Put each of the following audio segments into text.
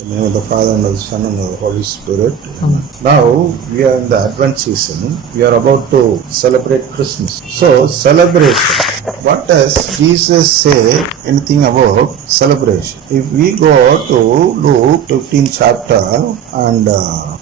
In the name of the Father and of the Son and of the Holy Spirit. Now we are in the Advent season. We are about to celebrate Christmas. So celebration. What does Jesus say anything about celebration? If we go to Luke 15th chapter and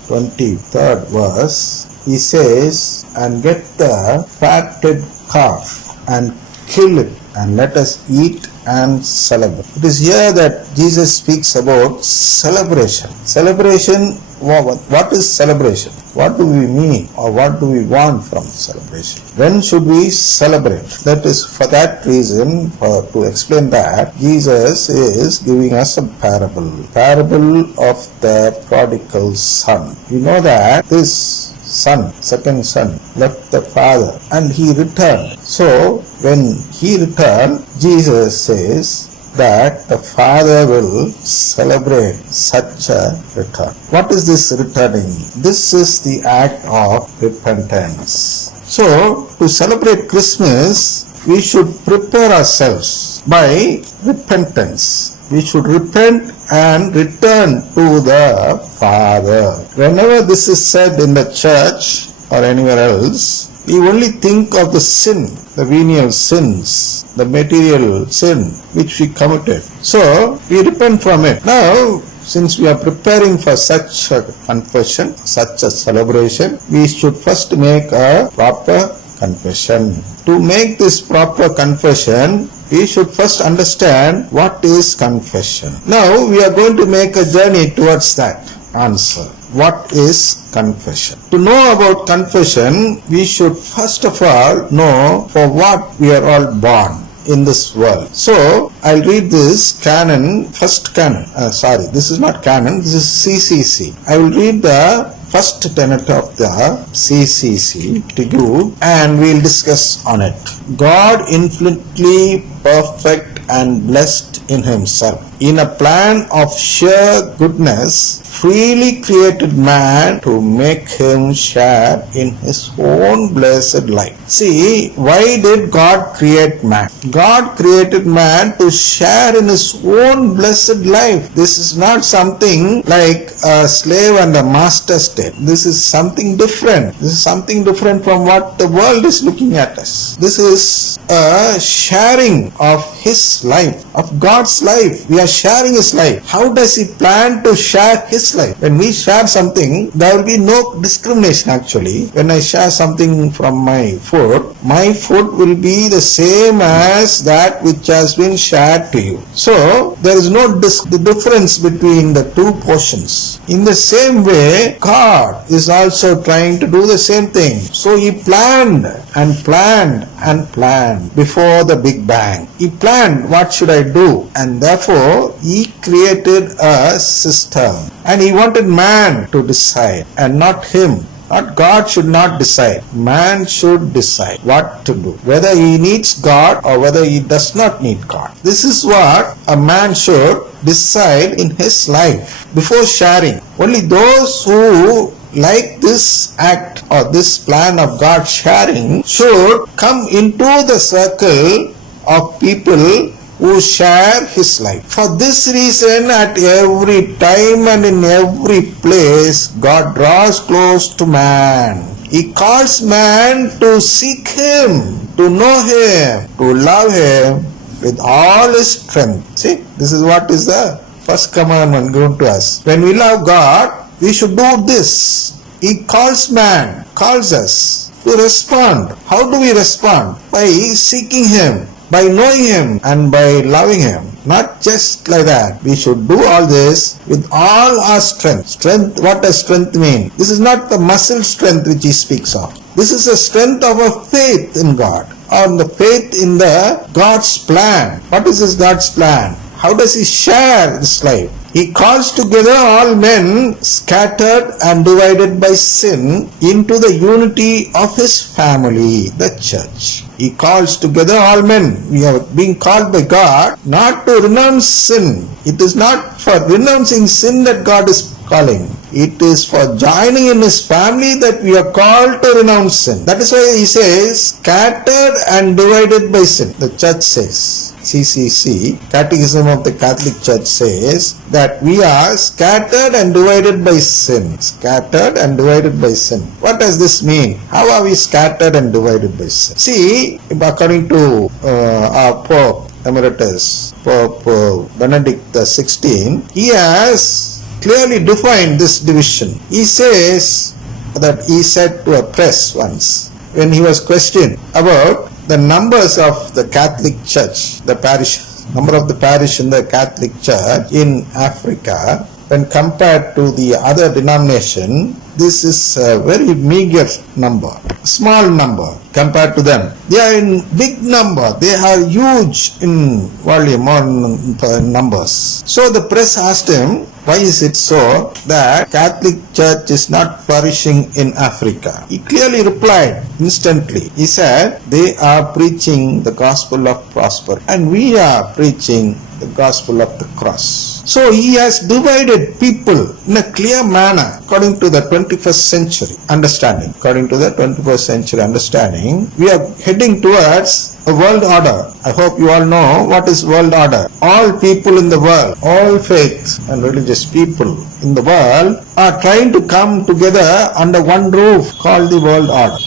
23rd verse, he says, and get the fatted calf and kill it and let us eat and celebrate. It is here that Jesus speaks about celebration. Celebration, what is celebration? What do we mean or what do we want from celebration? When should we celebrate? That is for that reason, to explain that, Jesus is giving us a parable. Parable of the prodigal son. You know that this son, second son, left the father and he returned. So when he returned, Jesus says that the father will celebrate such a return. What is this returning? This is the act of repentance. So to celebrate Christmas, we should prepare ourselves by repentance. We should repent and return to the Father. Whenever this is said in the church or anywhere else, we only think of the sin, the venial sins, the material sin which we committed. So we repent from it. Now, since we are preparing for such a confession, such a celebration, we should first make a proper confession. To make this proper confession, we should first understand what is confession. Now we are going to make a journey towards that answer. What is confession? To know about confession, we should first of all know for what we are all born in this world. So I'll read this canon, first canon. This is not canon, this is CCC. I will read the first tenet of the CCC to you and we'll discuss on it. God infinitely perfect and blessed in himself, in a plan of sheer goodness, freely created man to make him share in his own blessed life. See, why did God create man? God created man to share in his own blessed life. This is not something like a slave and a master state. This is something different. This is something different from what the world is looking at us. This is a sharing of his life, of God's life. We are sharing his life. How does he plan to share his life? When we share something, there will be no discrimination actually. When I share something from my food will be the same as that which has been shared to you. So there is no difference between the two portions. In the same way, God is also trying to do the same thing. So he planned and planned and planned before the Big Bang. He planned what should I do, and therefore he created a system and he wanted man to decide and not him. Not God should not decide. Man should decide what to do. Whether he needs God or whether he does not need God. This is what a man should decide in his life before sharing. Only those who like this act or this plan of God sharing should come into the circle of people who share his life. For this reason, at every time and in every place, God draws close to man. He calls man to seek him, to know him, to love him with all his strength. See, this is what is the first commandment given to us. When we love God, we should do this. He calls man, calls us to respond. How do we respond? By seeking him, by knowing him and by loving him. Not just like that. We should do all this with all our strength. Strength, what does strength mean? This is not the muscle strength which he speaks of. This is the strength of a faith in God, or the faith in the God's plan. What is this God's plan? How does he share this life? He calls together all men scattered and divided by sin into the unity of his family, the church. He calls together all men. We are being called by God not to renounce sin. It is not for renouncing sin that God is calling. It is for joining in his family that we are called to renounce sin. That is why he says, scattered and divided by sin. The church says, CCC, Catechism of the Catholic Church says that we are scattered and divided by sin. Scattered and divided by sin. What does this mean? How are we scattered and divided by sin? See, according to our Pope Emeritus, Pope Benedict XVI, he has clearly defined this division. He says that he said to a press once, when he was questioned about the numbers of the Catholic Church, the parish, number of the parish in the Catholic Church in Africa, when compared to the other denomination, this is a very meager number, small number compared to them. They are in big number, they are huge in volume or numbers. So the press asked him, why is it so that Catholic Church is not flourishing in Africa? He clearly replied instantly. He said, they are preaching the gospel of prosperity and we are preaching the gospel of the cross. So he has divided people in a clear manner according to the 21st century understanding. According to the 21st century understanding, we are heading towards a world order. I hope you all know what is world order. All people in the world, all faiths and religious people in the world are trying to come together under one roof called the world order.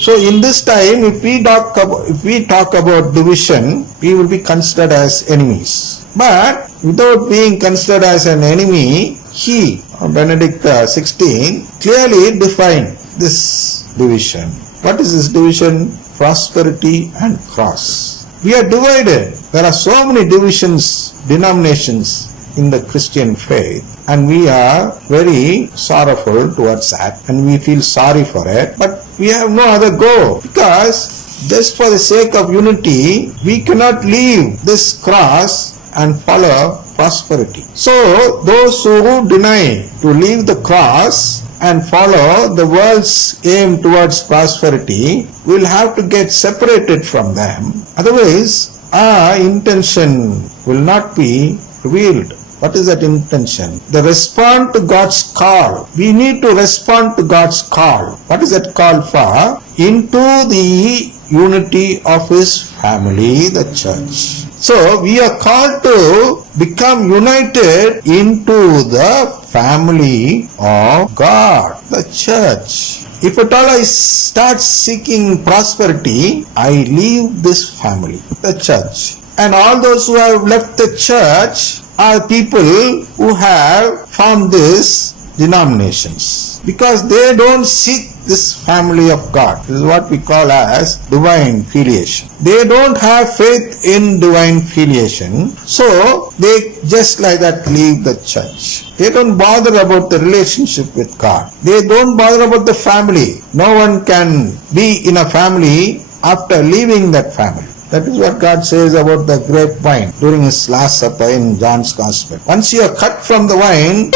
So in this time, if we talk about division, we will be considered as enemies. But without being considered as an enemy, he, Benedict XVI, clearly defined this division. What is this division? Prosperity and cross. We are divided. There are so many divisions, denominations in the Christian faith, and we are very sorrowful towards that and we feel sorry for it, but we have no other go, because just for the sake of unity we cannot leave this cross and follow prosperity. So those who deny to leave the cross and follow the world's aim towards prosperity will have to get separated from them, otherwise our intention will not be revealed. What is that intention? The respond to God's call. We need to respond to God's call. What is that call for? Into the unity of His family, the church. So we are called to become united into the family of God, the church. If at all I start seeking prosperity, I leave this family, the church. And all those who have left the church are people who have formed these denominations, because they don't seek this family of God. This is what we call as divine filiation. They don't have faith in divine filiation, so they just like that leave the church. They don't bother about the relationship with God. They don't bother about the family. No one can be in a family after leaving that family. That is what God says about the grapevine during His Last Supper in John's Gospel. Once you are cut from the vine,